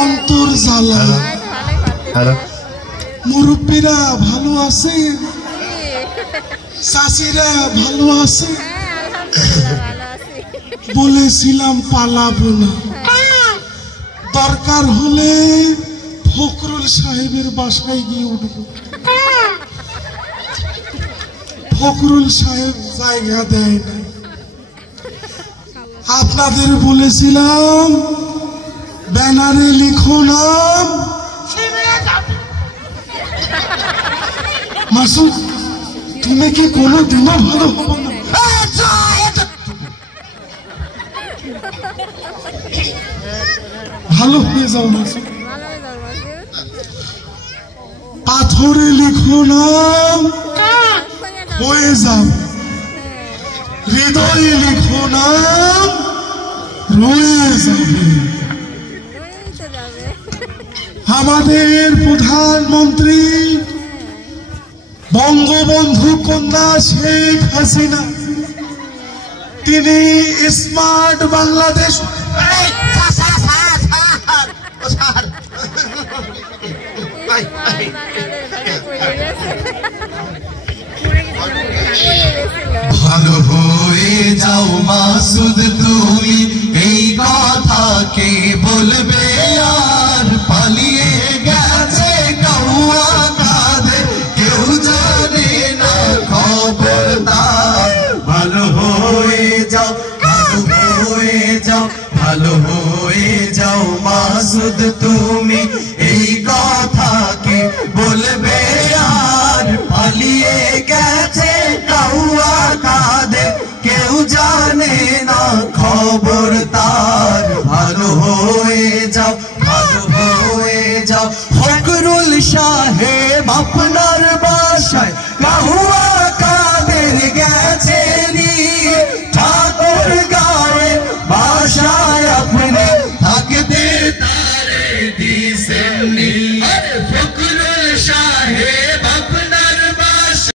অন্তর জ্বালা। মুরব্বীরা ভালো আছে, চাষিরা ভালো আছে। বলেছিলাম পালাবো না, দরকার হলে ফখরুল সাহেবের বাসায় গিয়ে উঠবো। ফখরুল সাহেব জায়গা দেয় না। আপনাদের বলেছিলাম ব্যানারে লিখো নাম। মাসুদ, তুমি কি কোনো দিনও ভালো হবো না? ভালো হয়ে যাও মাসুদ। পাথরে লিখো নাম, হয়ে যাও। হৃদয়ে লিখো নাম, রয়ে যাবে। আমাদের প্রধানমন্ত্রী বঙ্গবন্ধু কন্যা শেখ হাসিনা, তিনি স্মার্ট বাংলাদেশ। ভালো হয়ে যাও মাসুদ, তুমি এই কথা কে বলবে আর? পালিয়ে গেছে কাউয়া কাঁধে, কেউ জানে না খবরদার। ভালো হয়ে যাও, ভালো হয়ে যাও, ভালো হয়ে যাও মাসুদ, তুমি এই কথা কে বলবে আর? পালিয়ে গেছে কাউয়া কাঁধে, কেউ জানে না খবরদার। ভালো হয়ে যাও, ভালো হয়ে যাও। ফখরুল সাহেব আপনার বাসায় কাউয়া কাঁধের গেছে নিয়ে, ঠাকুর গায়ে বাসায় আপনি থাকতে তারে দিছেন।